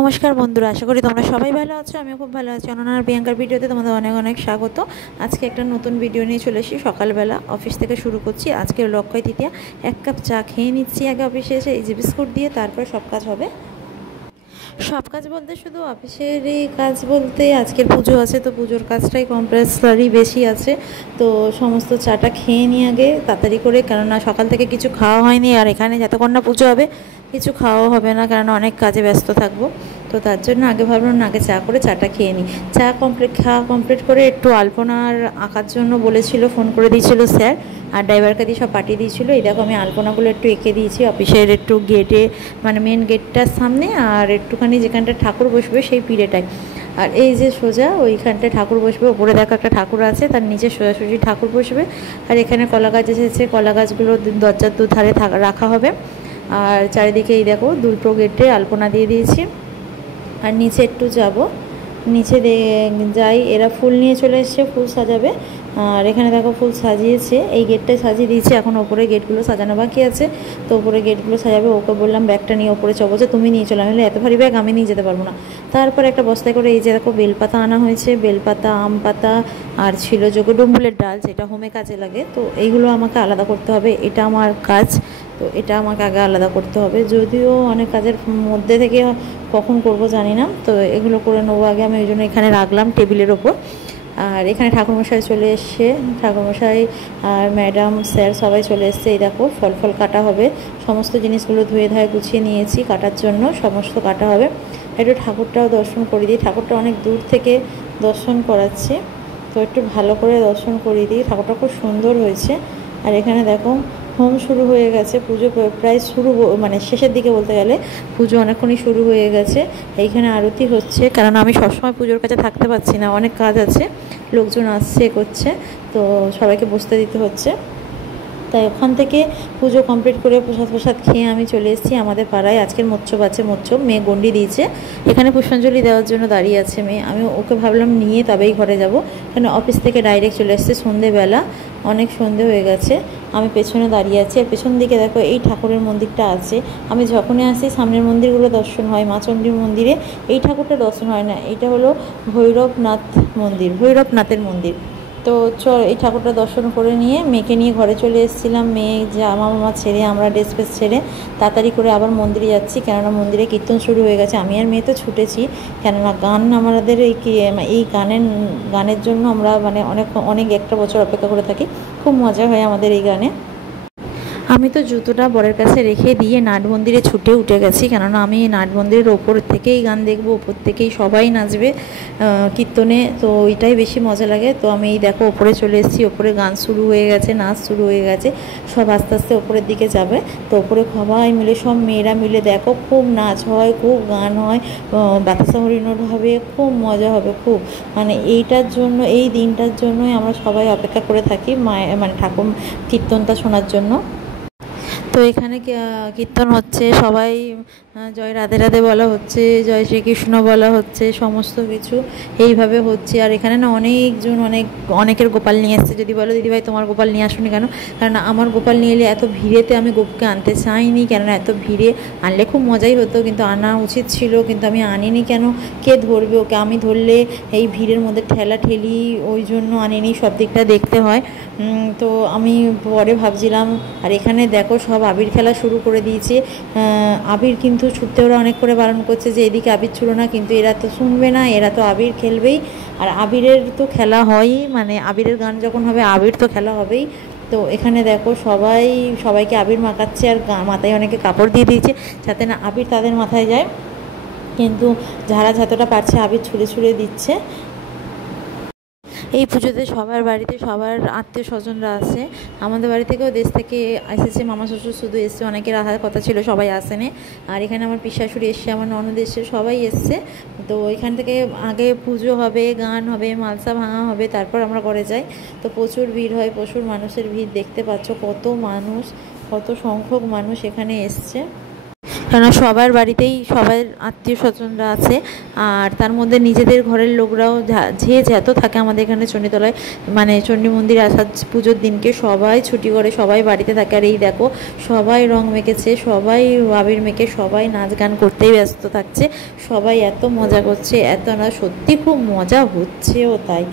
নমস্কার বন্ধুরা, আশা করি তোমরা সবাই ভালো আছো। আমিও খুব ভালো আছি। অনন্যা আর প্রিয়াঙ্কার ভিডিওতে তোমাদের অনেক অনেক স্বাগত। আজকে একটা নতুন ভিডিও নিয়ে চলে এসেছি। সকালবেলা অফিস থেকে শুরু করছি। আজকের লক্ষ্য তৃতীয়া। 1 কাপ চা খেয়ে নিচ্ছি আগে অফিসে এসে, এই যে বিস্কুট দিয়ে, তারপর সব কাজ হবে। সব কাজ বলতে শুধু অফিসের এই কাজ বলতে আজকের পুজো আছে, তো পুজোর কাজটাই কম্পালসারি বেশি আছে। তো সমস্ত চাটা খেয়ে নিই আগে তাড়াতাড়ি করে, কেননা সকাল থেকে কিছু খাওয়া হয়নি। আর এখানে যতক্ষণ না পুজো হবে কিছু খাওয়া হবে না, কেননা অনেক কাজে ব্যস্ত থাকবো। তো তার জন্য আগে ভাবলাম না, আগে চা করে চাটা খেয়ে নিই। খাওয়া কমপ্লিট করে একটু আলপনার আঁকার জন্য বলেছিল, ফোন করে দিয়েছিল স্যার, আর ড্রাইভারকে দিয়ে সব পাঠিয়ে দিয়েছিলো। এই দেখো আমি আলপনাগুলো একটু এঁকে দিয়েছি অফিসের একটু গেটে, মানে মেন গেটটার সামনে, আর একটুখানি যেখানটা ঠাকুর বসবে সেই পিড়েটায়। আর এই যে সোজা ওইখানটায় ঠাকুর বসবে, ওপরে দেখো একটা ঠাকুর আছে, তার নিচে সোজাসুজি ঠাকুর বসবে। আর এখানে কলা গাছ এসেছে, কলা গাছগুলো দরজার দুধারে রাখা হবে। আর চারিদিকে এই দেখো দুটো গেটে আলপনা দিয়ে দিয়েছি। আর নিচে একটু যাব, নিচে যাই, এরা ফুল নিয়ে চলে এসছে, ফুল সাজাবে। আর এখানে দেখো ফুল সাজিয়েছে, এই গেটটায় সাজিয়ে দিয়েছে, এখন ওপরে গেটগুলো সাজানো বাকি আছে। তো ওপরে গেটগুলো সাজাবে। ওকে বললাম ব্যাগটা নিয়ে ওপরে চলো, যে তুমি নিয়ে চলো। আমি বললাম এত ভারী ব্যাগ আমি নিয়ে যেতে পারবো না। তারপর একটা বস্তায় করে এই যে দেখো বেলপাতা আনা হয়েছে, বেলপাতা, আম পাতা, আর ছিল যোগডম্বুলের ডাল, যেটা হোমে কাজে লাগে। তো এইগুলো আমাকে আলাদা করতে হবে, এটা আমার কাজ। তো এটা আমাকে আগে আলাদা করতে হবে, যদিও অনেক কাজের মধ্যে থেকে কখন করব জানি না। তো এগুলো করে নেবো আগে আমি, ওই জন্য এখানে রাখলাম টেবিলের ওপর। আর এখানে ঠাকুরমশাই চলে এসছে, ঠাকুরমশাই আর ম্যাডাম স্যার সবাই চলে এসছে। এই দেখো ফল কাটা হবে, সমস্ত জিনিসগুলো ধুয়ে ধায়ে গুছিয়ে নিয়েছি কাটার জন্য, সমস্ত কাটা হবে। একটু ঠাকুরটাও দর্শন করে দিই, ঠাকুরটা অনেক দূর থেকে দর্শন করাচ্ছি, তো একটু ভালো করে দর্শন করিয়ে দিই। ঠাকুরটা খুব সুন্দর হয়েছে। আর এখানে দেখো হোম শুরু হয়ে গেছে, পুজো প্রায় শুরু, মানে শেষের দিকে বলতে গেলে পুজো অনেকক্ষণই শুরু হয়ে গেছে। এইখানে আরতি হচ্ছে, কারণ আমি সবসময় পুজোর কাছে থাকতে পারছি না, অনেক কাজ আছে, লোকজন আসছে করছে, তো সবাইকে বসতে দিতে হচ্ছে। তাই ওখান থেকে পুজো কমপ্লিট করে প্রসাদ খেয়ে আমি চলে এসেছি আমাদের পাড়ায়। আজকের মোচ্ছব আছে, মোচ্ছব মেয়ে গন্ডি দিয়েছে, এখানে পুষ্পাঞ্জলি দেওয়ার জন্য দাঁড়িয়ে আছে মেয়ে। আমি ওকে ভাবলাম নিয়ে তবেই ঘরে যাব, কারণ অফিস থেকে ডাইরেক্ট চলে এসেছে সন্ধেবেলা, অনেক সন্ধে হয়ে গেছে। আমি পেছনে দাঁড়িয়ে আছি, আর পেছন দিকে দেখো এই ঠাকুরের মন্দিরটা আছে। আমি যখনই আসি সামনের মন্দিরগুলো দর্শন হয়, মা চণ্ডীর মন্দিরে এই ঠাকুরটা দর্শন হয় না। এটা হলো ভৈরবনাথ মন্দির, ভৈরবনাথের মন্দির। তো চল এই ঠাকুরটা দর্শন করে নিয়ে মেয়েকে নিয়ে ঘরে চলে এসেছিলাম। মেয়ে জামা মামা ছেড়ে, আমরা ড্রেস ফ্রেস ছেড়ে তাড়াতাড়ি করে আবার মন্দিরে যাচ্ছি, কেননা মন্দিরে কীর্তন শুরু হয়ে গেছে। আমি আর মেয়ে তো ছুটেছি, কেননা গান আমাদের এই গানের জন্য আমরা মানে অনেক একটা বছর অপেক্ষা করে থাকি, খুব মজা হয় আমাদের এই গানে। আমি তো জুতোটা বরের কাছে রেখে দিয়ে নাট মন্দিরে ছুটে উঠে গেছি, কেননা আমি নাট মন্দিরের ওপর থেকেই গান দেখবো, ওপর থেকেই সবাই নাচবে কীর্তনে, তো ওইটাই বেশি মজা লাগে। তো আমি এই দেখো ওপরে চলে এসেছি, ওপরে গান শুরু হয়ে গেছে, নাচ শুরু হয়ে গেছে, সব আস্তে আস্তে ওপরের দিকে যাবে। তো ওপরে সবাই মিলে, সব মেয়েরা মিলে দেখো খুব নাচ হয়, খুব গান হয়, বাতাসা হরিণট হবে, খুব মজা হবে খুব। মানে এইটার জন্য, এই দিনটার জন্যই আমরা সবাই অপেক্ষা করে থাকি, মানে ঠাকুর কীর্তনটা শোনার জন্য। তো এখানে কীর্তন হচ্ছে, সবাই জয় রাধে রাধে বলা হচ্ছে, জয় শ্রীকৃষ্ণ বলা হচ্ছে, সমস্ত কিছু এইভাবে হচ্ছে। আর এখানে না অনেকজন অনেকের গোপাল নিয়ে এসছে। যদি বলো দিদিভাই তোমার গোপাল নিয়ে আসুনি কেন, কারণ আমার গোপাল নিয়ে এলে এত ভিড়েতে আমি গোপকে আনতে চাইনি, কেননা এত ভিড়ে আনলে খুব মজাই হতো, কিন্তু আনা উচিত ছিল, কিন্তু আমি আনিনি। কেন, কে ধরবে ওকে, আমি ধরলে এই ভিড়ের মধ্যে ঠেলা ঠেলি, ওই জন্য আনিনি, সব দিকটা দেখতে হয়। তো আমি পরে ভাবছিলাম। আর এখানে দেখো সব আবির খেলা শুরু করে দিয়েছে। আবির কিন্তু ছুটতে ওরা অনেক করে বারণ করছে যে এদিকে আবির ছুড়ো না, কিন্তু এরা তো শুনবে না, এরা তো আবির খেলবেই। আর আবিরের তো খেলা হয়ই, মানে আবিরের গান যখন হবে আবির তো খেলা হবেই। তো এখানে দেখো সবাইকে আবির মাখাচ্ছে, আর মাথায় অনেকে কাপড় দিয়ে দিয়েছে যাতে না আবির তাদের মাথায় যায়, কিন্তু যারা যতটা পারছে আবির ছুঁড়ে ছুঁড়ে দিচ্ছে। এই পুজোতে সবার বাড়িতে সবার আত্মীয় স্বজনরা আসে। আমাদের বাড়ি থেকেও দেশ থেকে এসেছে, মামা শ্বশুর শুধু এসছে, অনেকের আসার কথা ছিল, সবাই আসেনি। আর এখানে আমার পিসিশাশুড়ি এসছে, আমার ননদ এসছে, সবাই এসছে। তো এখান থেকে আগে পুজো হবে, গান হবে, মালসা ভাঙা হবে, তারপর আমরা ঘরে যাই। তো প্রচুর ভিড় হয়, প্রচুর মানুষের ভিড়, দেখতে পাচ্ছ কত মানুষ, কত সংখ্যক মানুষ এখানে এসছে। কেননা সবার বাড়িতেই সবার আত্মীয় স্বজনরা আছে, আর তার মধ্যে নিজেদের ঘরের লোকরাও যে যত থাকে আমাদের এখানে চণ্ডীতলায়, মানে চণ্ডী মন্দিরে আসার পুজোর দিনকে সবাই ছুটি করে, সবাই বাড়িতে থাকে। আর এই দেখো সবাই রং মেখেছে, সবাই আবির মেখে, সবাই নাচ গান করতেই ব্যস্ত থাকছে, সবাই এত মজা করছে, এত না সত্যি খুব মজা হচ্ছেও তাই।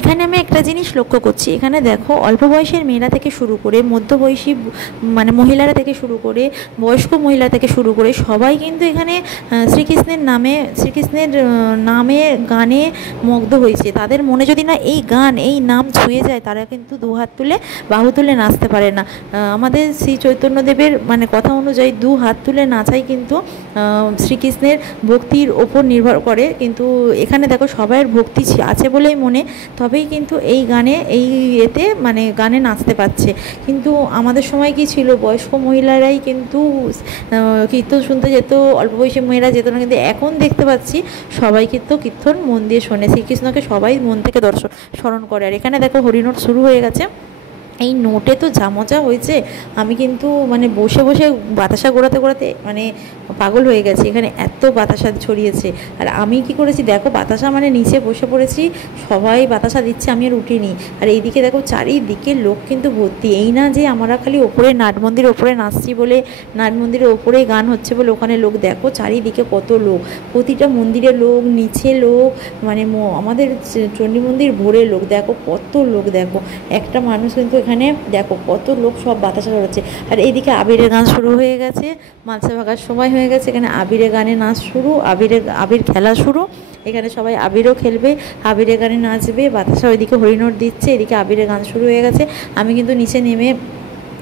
এখানে আমি একটা জিনিস লক্ষ্য করছি, এখানে দেখো অল্প বয়সের মেয়েরা থেকে শুরু করে মধ্যবয়সী মানে মহিলারা থেকে শুরু করে বয়স্ক মহিলা থেকে শুরু করে সবাই কিন্তু এখানে শ্রীকৃষ্ণের নামে গানে মুগ্ধ হয়েছে। তাদের মনে যদি না এই গান এই নাম ছুঁয়ে যায়, তারা কিন্তু দু হাত তুলে বাহু তুলে নাচতে পারে না। আমাদের শ্রী চৈতন্যদেবের মানে কথা অনুযায়ী দু হাত তুলে নাচাই কিন্তু শ্রীকৃষ্ণের ভক্তির ওপর নির্ভর করে। কিন্তু এখানে দেখো সবাইয়ের ভক্তি আছে বলেই মনে, তবেই কিন্তু এই গানে এই এতে মানে গানে নাচতে পারছে। কিন্তু আমাদের সময় কি ছিল, বয়স্ক মহিলারাই কিন্তু কীর্তন শুনতে যেত, অল্প বয়সী মেয়েরা যেত না। কিন্তু এখন দেখতে পাচ্ছি সবাই কিন্তু কীর্তন মন দিয়ে শোনে, শ্রীকৃষ্ণকে সবাই মন থেকে স্মরণ করে। আর এখানে দেখো হরিনোট শুরু হয়ে গেছে। এই নোটে তো যা মজা হয়েছে, আমি কিন্তু মানে বসে বসে বাতাসা ঘোরাতে ঘোরাতে মানে পাগল হয়ে গেছি, এখানে এত বাতাসা ছড়িয়েছে। আর আমি কি করেছি দেখো, বাতাসা মানে নিচে বসে পড়েছি, সবাই বাতাসা দিচ্ছে, আমি আর উঠিনি। আর এইদিকে দেখো চারিদিকে লোক কিন্তু ভর্তি। এই না যে আমরা খালি ওপরে নাট মন্দিরের ওপরে নাচছি বলে, নাট মন্দিরের ওপরেই গান হচ্ছে বলে ওখানে লোক, দেখো চারিদিকে কত লোক, প্রতিটা মন্দিরে লোক, নিচে লোক, মানে আমাদের চণ্ডী মন্দির ভরে লোক, দেখো কত লোক, দেখো একটা মানুষ কিন্তু এখানে দেখো কত লোক সব বাতাসা ছড়াচ্ছে। আর এইদিকে আবিরের গান শুরু হয়ে গেছে, মালসা ভাগার সময় হয়ে গেছে, এখানে আবিরের গানে নাচ শুরু, আবির খেলা শুরু। এখানে সবাই আবিরও খেলবে, আবিরের গানে নাচবে, বাতাসা ওইদিকে হরিনোট দিচ্ছে, এদিকে আবিরের গান শুরু হয়ে গেছে। আমি কিন্তু নিচে নেমে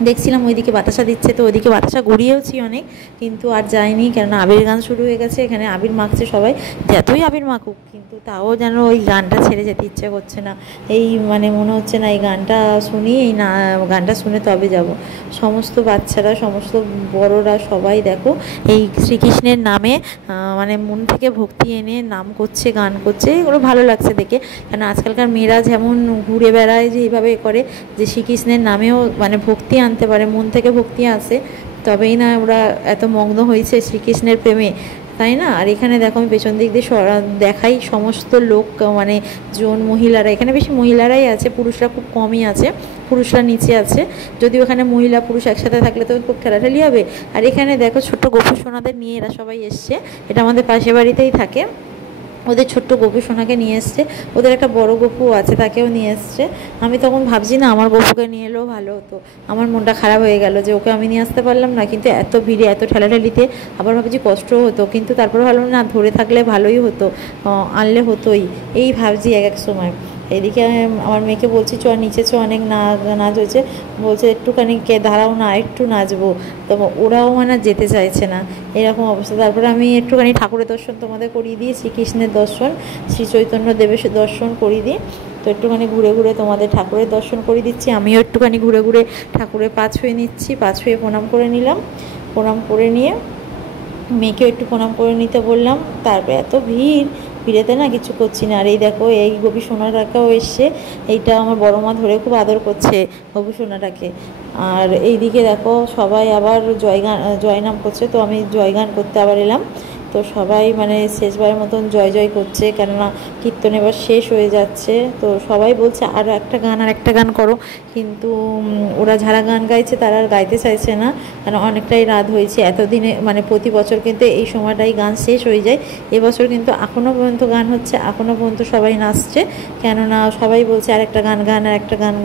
দেখছিলাম ওইদিকে বাতাসা দিচ্ছে, তো ওইদিকে বাতাসা ঘুরিয়েওছি অনেক, কিন্তু আর যাইনি, কেননা আবির গান শুরু হয়ে গেছে। এখানে আবির মাখছে সবাই, যতই আবির মাখুক কিন্তু তাও যেন ওই গানটা ছেড়ে যেতে ইচ্ছে করছে না। এই মানে মনে হচ্ছে না এই গানটা শুনি, এই না গানটা শুনে তবে যাব। সমস্ত বাচ্চারা, সমস্ত বড়রা সবাই দেখো এই শ্রীকৃষ্ণের নামে মানে মন থেকে ভক্তি এনে নাম করছে, গান করছে, এগুলো ভালো লাগছে দেখে। কেন আজকালকার মেয়েরা যেমন ঘুরে বেড়ায়, যে এইভাবে করে যে শ্রীকৃষ্ণের নামেও মানে ভক্তি আনতে পারে, মন থেকে ভক্তি আসে, তবেই না ওরা এত মগ্ন হয়েছে শ্রীকৃষ্ণের প্রেমে, তাই না? আর এখানে দেখো আমি পেছন দিক দিয়ে দেখাই সমস্ত লোক মানে মহিলারা, এখানে বেশি মহিলারাই আছে, পুরুষরা খুব কমই আছে, পুরুষরা নিচে আছে। যদিও এখানে মহিলা পুরুষ একসাথে থাকলে তো খুব ঠেলাঠেলি হবে। আর এখানে দেখো ছোট্ট গোপু সোনাদের নিয়ে এরা সবাই এসছে, এটা আমাদের পাশের বাড়িতেই থাকে, ওদের ছোট্ট গোপু সোনাকে নিয়ে এসছে, ওদের একটা বড় গপু আছে তাকেও নিয়ে এসছে। আমি তখন ভাবছি না আমার গপুকে নিয়ে এলেও ভালো হতো, আমার মনটা খারাপ হয়ে গেল যে ওকে আমি নিয়ে আসতে পারলাম না। কিন্তু এত ভিড়ে এত ঠেলাঠেলিতে আবার ভাবছি কষ্টও হতো, কিন্তু তারপরে ভাবলাম না ধরে থাকলে ভালোই হতো, আনলে হতোই, এই ভাবছি এক সময়। এদিকে আমার মেয়েকে বলছি চ নিচে চ, অনেক নাচ হয়েছে, বলছে একটুখানি কে দাঁড়াও না, একটু নাচবো, তো ওরাও মানে যেতে চাইছে না, এরকম অবস্থা। তারপরে আমি একটুখানি ঠাকুরের দর্শন তোমাদের করিয়ে দিই, শ্রীকৃষ্ণের দর্শন, শ্রী চৈতন্য দেবের দর্শন করিয়ে দিই। তো একটুখানি ঘুরে ঘুরে তোমাদের ঠাকুরের দর্শন করিয়ে দিচ্ছি, আমিও একটুখানি ঘুরে ঘুরে ঠাকুরের পা ছুঁয়ে নিচ্ছি, পা ছুঁয়ে প্রণাম করে নিলাম, প্রণাম করে নিয়ে মেয়েকেও একটু প্রণাম করে নিতে বললাম। তারপরে এত ভিড়েতে না কিছু করছি না। আর এই দেখো এই গোপী সোনাটাকেও এসছে, এইটা আমার বড় মা ধরে খুব আদর করছে গোপী সোনাটাকে। আর এইদিকে দেখো সবাই আবার জয়নাম করছে, তো আমি জয়গান করতে আবার এলাম। তো সবাই মানে শেষবারের মতন জয় জয় করছে, কেননা কীর্তন এবার শেষ হয়ে যাচ্ছে। তো সবাই বলছে আরও একটা গান করো, কিন্তু ওরা যারা গান গাইছে তারা আর গাইতে চাইছে না, কারণ অনেকটাই রাত হয়েছে। এতদিনে মানে প্রতি বছর কিন্তু এই সময়টাই গান শেষ হয়ে যায়। এবছর কিন্তু এখনও পর্যন্ত গান হচ্ছে, এখনও পর্যন্ত সবাই নাচছে, কেননা সবাই বলছে আর একটা গান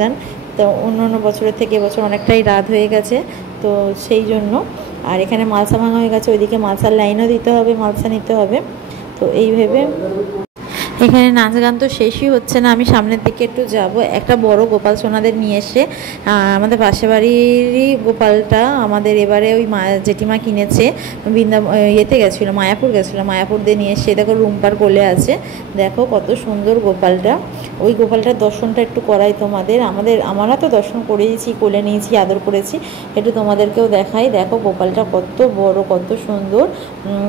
গান। তো অন্য বছরের থেকে এবছর অনেকটাই রাত হয়ে গেছে, তো সেই জন্য। আর এখানে মালসা ভাঙা হয়ে গেছে, ওইদিকে মালসার লাইনও দিতে হবে, মালসা নিতে হবে। তো এই ভেবে এখানে নাচ গান তো শেষই হচ্ছে না, আমি সামনের দিকে একটু যাব। একটা বড় গোপাল সোনাদের নিয়ে এসে আমাদের পাশে বাড়িরই গোপালটা আমাদের এবারে ওই জেঠিমা কিনেছে, ইয়েতে গেছিলো, মায়াপুর গেছিলো, মায়াপুর দিয়ে নিয়ে এসে দেখো রুম্পার কোলে আছে। দেখো কত সুন্দর গোপালটা। ওই গোপালটার দর্শনটা একটু করাই তোমাদের। আমরা তো দর্শন করেইছি, কোলে নিয়েছি, আদর করেছি, একটু তোমাদেরকেও দেখাই। দেখো গোপালটা কত বড়, কত সুন্দর।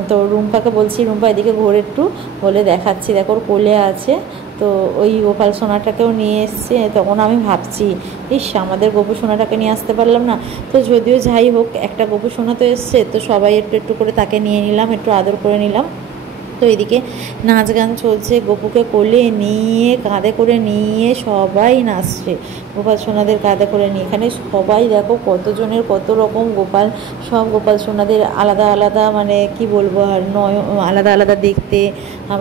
তো রুম্পাকে বলছি, রুম্পা এদিকে ঘোর একটু, বলে দেখাচ্ছি। দেখো ওর কোলে আছে। তো ওই গোপাল সোনাটাকেও নিয়ে এসছে। তখন আমি ভাবছি, ইস আমাদের গোপু সোনাটাকে নিয়ে আসতে পারলাম না। তো যদিও যাই হোক, একটা গোপু সোনা তো এসছে, তো সবাই একটু একটু করে তাকে নিয়ে নিলাম, একটু আদর করে নিলাম। তো এদিকে নাচ গান চলছে, গোপুকে কোলে নিয়ে কাঁধে করে নিয়ে সবাই নাচছে, গোপাল সোনাদের কাঁধে করে নিয়ে। এখানে সবাই দেখো কতজনের কত রকম গোপাল, সব গোপাল সোনাদের আলাদা আলাদা, মানে কি বলবো আর, আলাদা আলাদা দেখতে,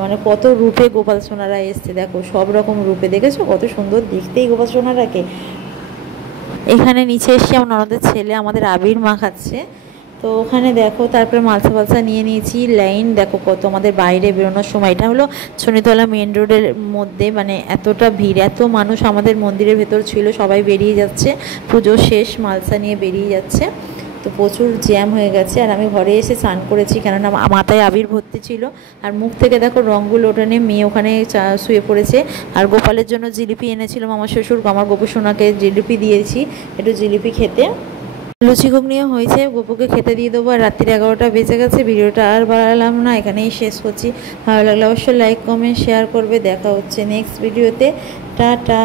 মানে কত রূপে গোপাল সোনারা এসছে। দেখো সব রকম রূপে, দেখেছো কত সুন্দর দেখতেই গোপাল সোনারাকে। এখানে নিচে এসে আমার ননদের ছেলে আমাদের আবির মাখাচ্ছে। তো ওখানে দেখো তারপরে মালসা নিয়ে নিয়েছি। লাইন দেখো কত, আমাদের বাইরে বেরোনোর সময়, এটা হলো শনিতলা মেন রোডের মধ্যে, মানে এতটা ভিড়, এত মানুষ আমাদের মন্দিরের ভেতর ছিল, সবাই বেরিয়ে যাচ্ছে, পুজো শেষ, মালসা নিয়ে বেরিয়ে যাচ্ছে। তো প্রচুর জ্যাম হয়ে গেছে। আর আমি ঘরে এসে স্নান করেছি, কেননা মাথায় আবির ভর্তি ছিল। আর মুখ থেকে দেখো রঙগুলো ওঠানে, মেয়ে ওখানে শুয়ে পড়েছে। আর গোপালের জন্য জিলিপি এনেছিলাম আমার শ্বশুর, আমার গোপু সোনাকে জিলিপি দিয়েছি, একটু জিলিপি খেতে। লুচি ঘুগনিও হয়েছে, গোপুকে খেতে দিয়ে দেবো। আর রাত্রির 11টা বেজে গেছে। ভিডিওটা আর বাড়ালাম না, এখানেই শেষ করছি। ভালো লাগলে অবশ্যই লাইক কমেন্ট শেয়ার করবে। দেখা হচ্ছে নেক্সট ভিডিওতে। টাটা।